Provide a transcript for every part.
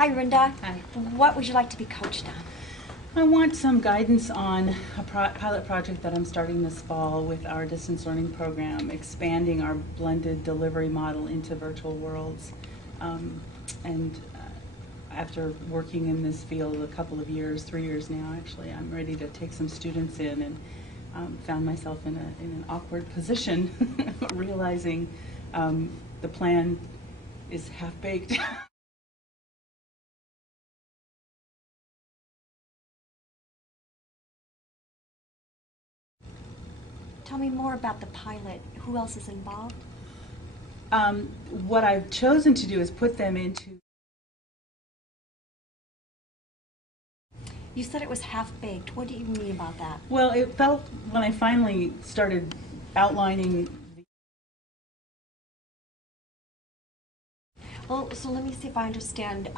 Hi, Rinda. Hi. What would you like to be coached on? I want some guidance on a pilot project that I'm starting this fall with our distance learning program, expanding our blended delivery model into virtual worlds. After working in this field a couple of years, 3 years now actually, I'm ready to take some students in, and found myself in an awkward position realizing the plan is half-baked. Tell me more about the pilot. Who else is involved? What I've chosen to do is put them into... You said it was half-baked. What do you mean about that? Well, it felt, when I finally started outlining... Well, so let me see if I understand.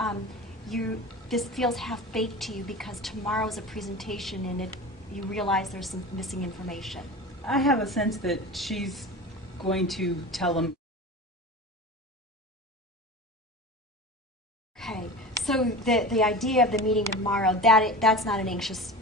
This feels half-baked to you because tomorrow is a presentation and you realize there's some missing information. I have a sense that she's going to tell them. Okay, so the idea of the meeting tomorrow, that's not an anxious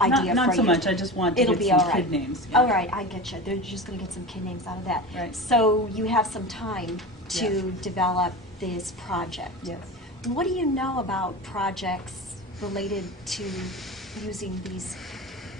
idea for you? Not so much. I just want to get some kid names. Yeah. All right, I get you. They're just going to get some kid names out of that. Right. So you have some time to develop this project. Yes. What do you know about projects related to using these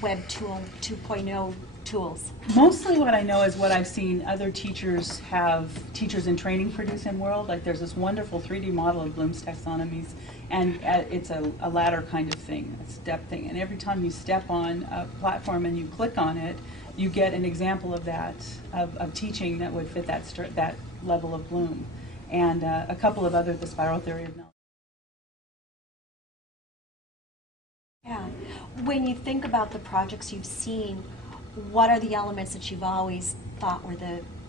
Web 2.0 tools? Mostly what I know is what I've seen other teachers in training produce in world. Like there's this wonderful 3D model of Bloom's taxonomies, and it's a ladder kind of thing, a step thing. And every time you step on a platform and you click on it, you get an example of that, of teaching that would fit that level of Bloom. And a couple of other, the spiral theory of knowledge. Yeah. When you think about the projects you've seen, what are the elements that you've always thought were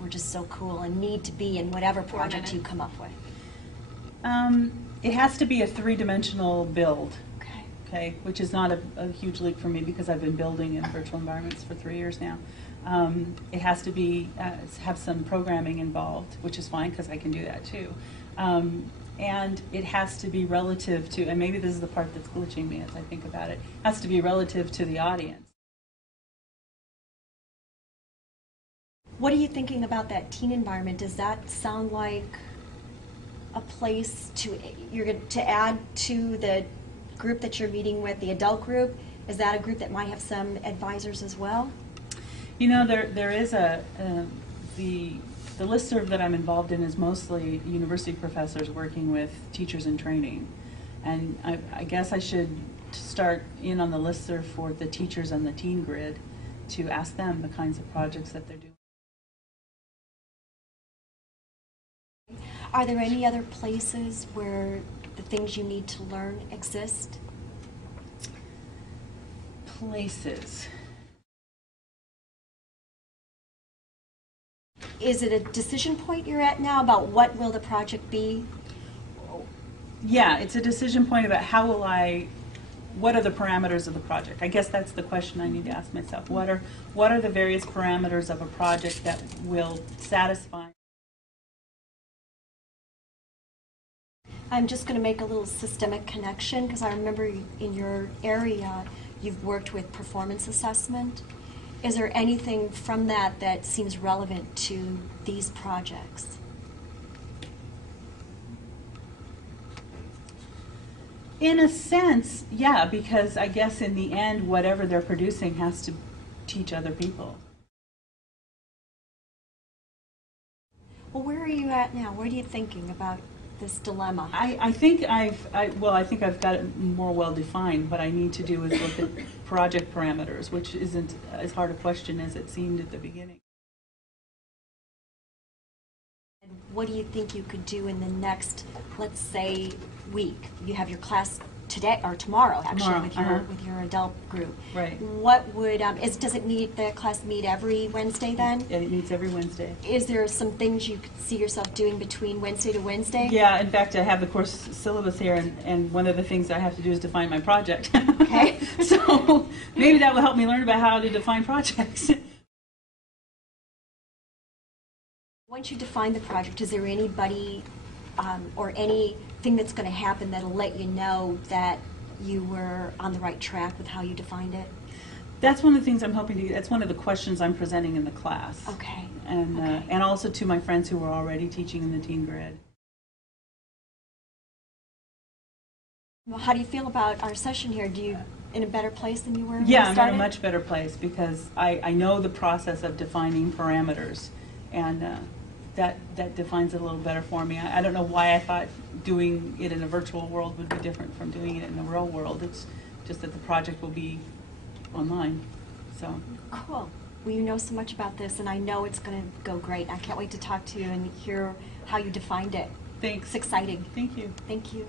just so cool and need to be in whatever project you come up with? It has to be a three-dimensional build. Okay, which is not a huge leap for me because I've been building in virtual environments for 3 years now. It has to be have some programming involved, which is fine because I can do that too. And it has to be relative to, and maybe this is the part that's glitching me as I think about it, has to be relative to the audience. What are you thinking about that teen environment? Does that sound like a place to add to the group that you're meeting with, the adult group? Is that a group that might have some advisors as well? You know, there is the listserv that I'm involved in is mostly university professors working with teachers in training. And I guess I should start in on the listserv for the teachers on the teen grid to ask them the kinds of projects that they're doing. Are there any other places where the things you need to learn exist? Places. Is it a decision point you're at now about what will the project be? Yeah, it's a decision point about what are the parameters of the project? I guess that's the question I need to ask myself. What are the various parameters of a project that will satisfy? I'm just going to make a little systemic connection because I remember in your area you've worked with performance assessment. Is there anything from that that seems relevant to these projects? In a sense, yeah, because I guess in the end, whatever they're producing has to teach other people. Well, where are you at now? What are you thinking about this dilemma? I think I've got it more well defined. What I need to do is look at project parameters, which isn't as hard a question as it seemed at the beginning. And what do you think you could do in the next, let's say, week? You have your class today or tomorrow, actually, with your adult group. Right. What would does the class meet every Wednesday then? Yeah, it meets every Wednesday. Is there some things you could see yourself doing between Wednesday to Wednesday? Yeah, in fact, I have the course syllabus here, and one of the things I have to do is define my project. Okay. So maybe that will help me learn about how to define projects. Once you define the project, is there anybody or any thing that's going to happen that'll let you know that you were on the right track with how you defined it? That's one of the things I'm hoping to. That's one of the questions I'm presenting in the class. Okay. And Okay. And also to my friends who are already teaching in the teen grid. Well, how do you feel about our session here? Do you in a better place than you were when Yeah, you I'm started? in a much better place because I know the process of defining parameters, and that defines it a little better for me. I don't know why I thought doing it in a virtual world would be different from doing it in the real world. It's just that the project will be online. So Cool. Well, you know so much about this, and I know it's going to go great. I can't wait to talk to you and hear how you defined it. thanks. It's exciting. Thank you. Thank you.